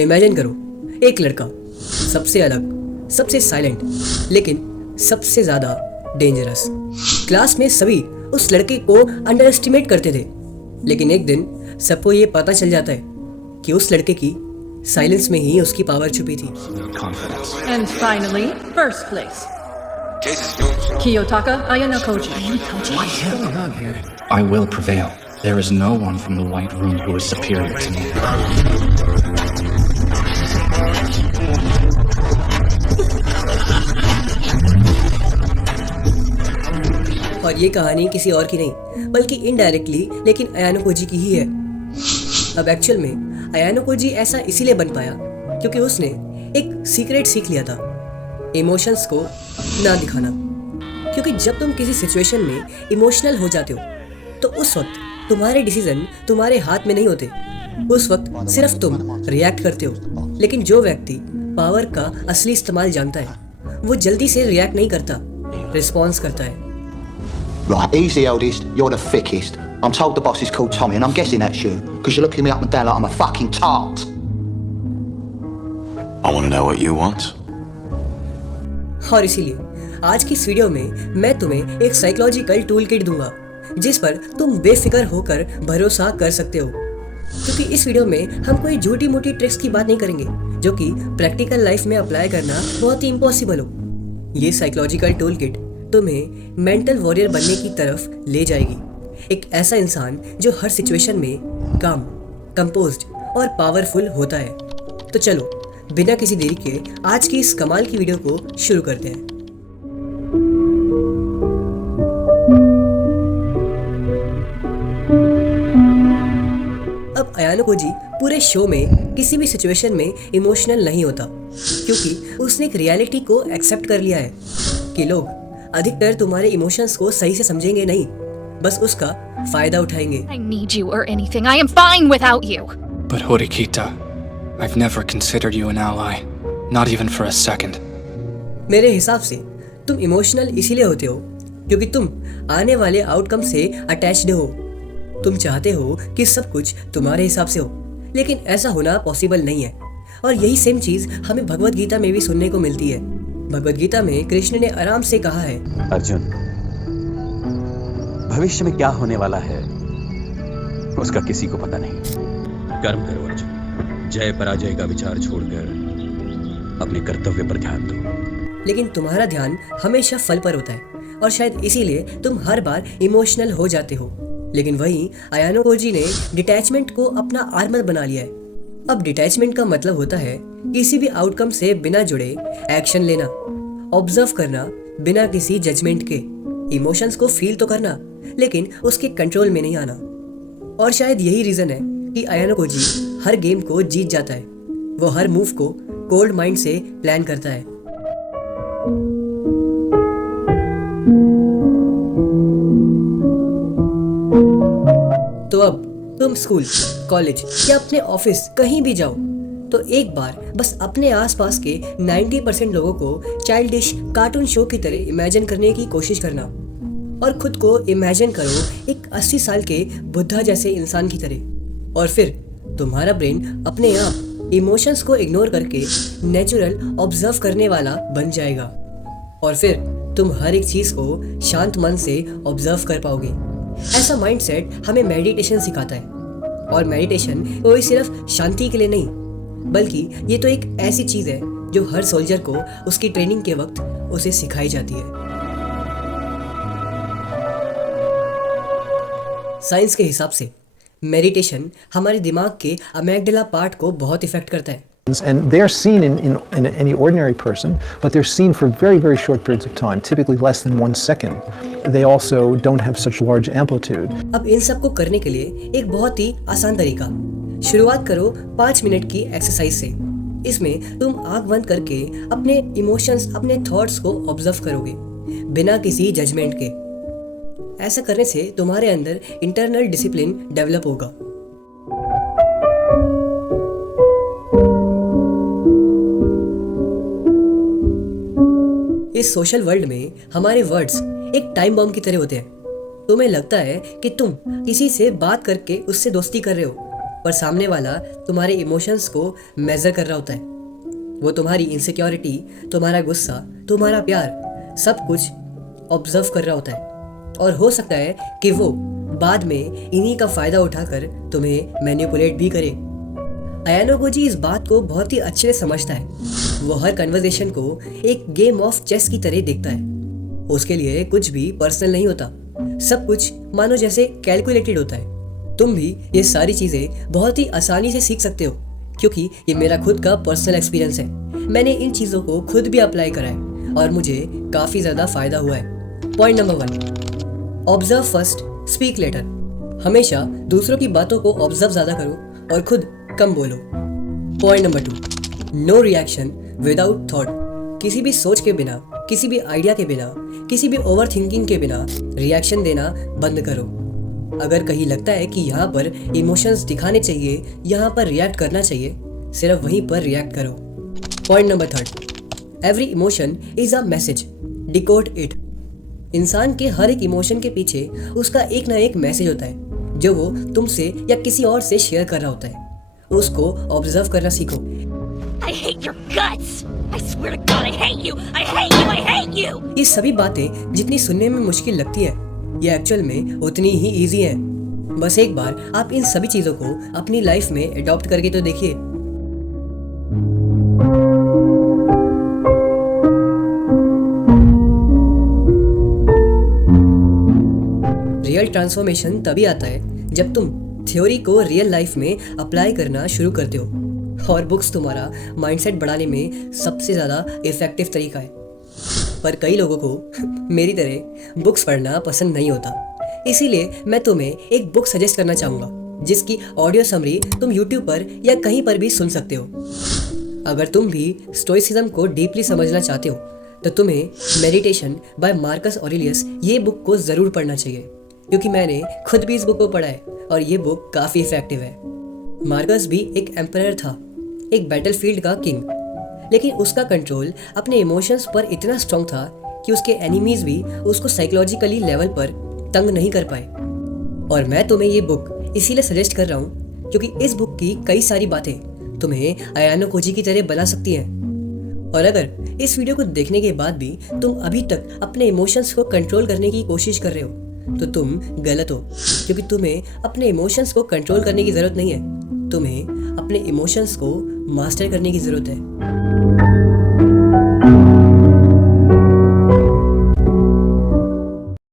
Imagine करो, एक लड़का सबसे अलग, सबसे साइलेंट, लेकिन सबसे ज़्यादा डेंजरस। क्लास में सभी उस लड़के को अंडर एस्टिमेट करते थे, लेकिन एक दिन सबको ये पता चल जाता है कि उस लड़के की साइलेंस में ही उसकी पावर छुपी थी। And finally, first place. Kiyotaka Ayanokoji. What's going on here? I will prevail. There is no one from the White Room who is superior to me. और ये कहानी किसी और की नहीं, बल्कि इनडायरेक्टली लेकिन अयानो कोजी की ही है। अब एक्चुअल में अयानो कोजी ऐसा इसीलिए बन पाया क्योंकि उसने एक सीक्रेट सीख लिया था, इमोशंस को ना दिखाना। क्योंकि जब तुम किसी सिचुएशन में इमोशनल हो जाते हो तो उस वक्त तुम्हारे डिसीजन तुम्हारे हाथ में नहीं होते, उस वक्त सिर्फ तुम रिएक्ट करते हो। लेकिन जो व्यक्ति पावर का असली इस्तेमाल जानता है वो जल्दी से रिएक्ट नहीं करता, रिस्पॉन्स करता है। Right, he's the oldest, you're the thickest. I'm told the boss is called Tommy and I'm guessing that's you, because you're looking me up and down like I'm a fucking tart. I want to know what you want. और इसीलिए आज की इस video में मैं तुम्हें एक psychological tool kit दूंगा जिस पर तुम बेफिक्र होकर भरोसा कर सकते हो। क्योंकि इस वीडियो में हम कोई झूठी मोटी ट्रिक्स की बात नहीं करेंगे जो कि प्रैक्टिकल लाइफ में अप्लाई करना बहुत ही इम्पॉसिबल हो। ये साइकोलॉजिकल टूल किट तुम्हें मेंटल वॉरियर बनने की तरफ ले जाएगी, एक ऐसा इंसान जो हर सिचुएशन में काम, कंपोज्ड और पावरफुल होता है। तो चलो बिना किसी देरी के आज की इस कमाल की वीडियो को शुरू करते हैं। अब अयानो कोजी पूरे शो में किसी भी सिचुएशन में इमोशनल नहीं होता क्योंकि उसने एक रियलिटी को एक्सेप्ट कर लिया है कि लोग अधिकतर तुम्हारे इमोशंस को सही से समझेंगे नहीं, बस उसका फायदा उठाएंगे। I need you or anything. I am fine without you. But Horikita, I've never considered you an ally, not even for a second. मेरे हिसाब से तुम इमोशनल इसीलिए होते हो क्योंकि तुम आने वाले आउटकम से अटैच्ड हो। तुम चाहते हो कि सब कुछ तुम्हारे हिसाब से हो, लेकिन ऐसा होना पॉसिबल नहीं है। और यही सेम चीज हमें भगवद गीता में भी सुनने को मिलती है। भगवद गीता में कृष्ण ने आराम से कहा है, अर्जुन, भविष्य में क्या होने वाला है उसका किसी को पता नहीं। कर्म करो अर्जुन, जय पराजय का विचार छोड़कर अपने कर्तव्य पर ध्यान दो। लेकिन तुम्हारा ध्यान हमेशा फल पर होता है और शायद इसीलिए तुम हर बार इमोशनल हो जाते हो। लेकिन वहीं अयानो कोजी ने डिटैचमेंट को अपना आर्मर बना लिया है। अब डिटैचमेंट का मतलब होता है किसी भी आउटकम से बिना जुड़े एक्शन लेना, ऑब्जर्व करना बिना किसी जजमेंट के, इमोशंस को फील तो करना लेकिन उसके कंट्रोल में नहीं आना। और शायद यही रीजन है कि अयानो कोजी हर गेम को जीत जाता है। वो हर मूव को कोल्ड माइंड से प्लान करता है। तो अब तुम स्कूल, कॉलेज या अपने ऑफिस कहीं भी जाओ तो एक बार बस अपने आसपास के 90% लोगों को चाइल्डिश कार्टून शो की तरह इमेजिन करने की कोशिश करना और खुद को इमेजिन करो एक 80 साल के बुद्धा जैसे इंसान की तरह। और फिर तुम्हारा ब्रेन अपने आप इमोशंस को इग्नोर करके नेचुरल ऑब्जर्व करने वाला बन जाएगा और फिर तुम हर एक चीज को शांत मन से ऑब्जर्व कर पाओगे। ऐसा माइंडसेट हमें मेडिटेशन सिखाता है और मेडिटेशन कोई सिर्फ शांति के लिए नहीं, बल्कि ये तो एक ऐसी चीज है जो हर सोल्जर को उसकी ट्रेनिंग के वक्त उसे सिखाई जाती है। साइंस के हिसाब से मेडिटेशन हमारे दिमाग के अमेगडाला पार्ट को बहुत इफेक्ट करता है। And they're seen in any ordinary person, but they're seen for very, very short periods of time, typically less than 1 second. They also don't have such large amplitude. अब इन सब को करने के लिए एक बहुत ही आसान तरीका, शुरुआत करो 5 मिनट की एक्सरसाइज से। इसमें तुम आंख बंद करके अपने इमोशंस, अपने थॉट्स को ऑब्जर्व करोगे बिना किसी जजमेंट के। ऐसा करने से तुम्हारे अंदर इंटरनल डिसिप्लिन डेवलप होगा। इस सोशल वर्ल्ड में हमारे वर्ड्स एक टाइम बम की तरह होते हैं। तुम्हें लगता है कि तुम किसी से बात करके उससे दोस्ती कर रहे हो पर सामने वाला तुम्हारे इमोशंस को मेजर कर रहा होता है। वो तुम्हारी इनसिक्योरिटी, तुम्हारा गुस्सा, तुम्हारा प्यार, सब कुछ ऑब्जर्व कर रहा होता है और हो सकता है कि वो बाद में इन्हीं का फ़ायदा उठाकर तुम्हें मैनिपुलेट भी करे। अयानो गोजी इस बात को बहुत ही अच्छे से समझता है। वो हर कन्वर्सेशन को एक गेम ऑफ चेस की तरह देखता है। उसके लिए कुछ भी पर्सनल नहीं होता, सब कुछ मानो जैसे कैलकुलेटेड होता है। तुम भी ये सारी चीज़ें बहुत ही आसानी से सीख सकते हो क्योंकि ये मेरा खुद का पर्सनल एक्सपीरियंस है। मैंने इन चीज़ों को खुद भी अप्लाई करा है और मुझे काफ़ी ज़्यादा फ़ायदा हुआ है। Point number 1, observe first, speak later. हमेशा दूसरों की बातों को ऑब्जर्व ज़्यादा करो और खुद कम बोलो। Point number 2, no reaction without thought. किसी भी सोच के बिना, किसी भी आइडिया के बिना, किसी भी ओवर थिंकिंग के बिना रिएक्शन देना बंद करो। अगर कहीं लगता है कि यहाँ पर इमोशंस दिखाने चाहिए, यहाँ पर रिएक्ट करना चाहिए, सिर्फ वहीं पर रिएक्ट करो। Point number 3, every emotion is a message, decode it. इंसान के हर एक इमोशन के पीछे उसका एक ना एक मैसेज होता है जो वो तुमसे या किसी और से शेयर कर रहा होता है। उसको ऑब्जर्व करना सीखो। I hate your guts. I swear to God, I hate you. I hate you. I hate you. ये सभी बातें जितनी सुनने में मुश्किल लगती है, ये एक्चुअल में उतनी ही इजी है। बस एक बार आप इन सभी चीजों को अपनी लाइफ में अडॉप्ट करके तो देखिए। रियल ट्रांसफॉर्मेशन तभी आता है जब तुम थ्योरी को रियल लाइफ में अप्लाई करना शुरू करते हो, और बुक्स तुम्हारा माइंडसेट बढ़ाने में सबसे ज़्यादा इफेक्टिव तरीका है। पर कई लोगों को मेरी तरह बुक्स पढ़ना पसंद नहीं होता, इसीलिए मैं तुम्हें एक बुक सजेस्ट करना चाहूँगा जिसकी ऑडियो समरी तुम यूट्यूब पर या कहीं पर भी सुन सकते हो। अगर तुम भी स्टोइसिज्म को डीपली समझना चाहते हो तो तुम्हें मेडिटेशन बाय मार्कस ऑरेलियस ये बुक को ज़रूर पढ़ना चाहिए, क्योंकि मैंने खुद भी इस बुक को पढ़ा है और ये बुक काफ़ी इफेक्टिव है। मार्कस भी एक एम्परर था, एक बैटलफील्ड का किंग, लेकिन उसका कंट्रोल अपने इमोशंस पर इतना स्ट्रॉन्ग था कि उसके एनिमीज भी उसको साइकोलॉजिकली लेवल पर तंग नहीं कर पाए। और मैं तुम्हें ये बुक इसीलिए सजेस्ट कर रहा हूँ क्योंकि इस बुक की कई सारी बातें तुम्हें अयानो कोजी की तरह बना सकती हैं। और अगर इस वीडियो को देखने के बाद भी तुम अभी तक अपने इमोशंस को कंट्रोल करने की कोशिश कर रहे हो तो तुम गलत हो, क्योंकि तुम्हें अपने इमोशंस को कंट्रोल करने की ज़रूरत नहीं है, तुम्हें अपने इमोशंस को मास्टर करने की ज़रूरत है।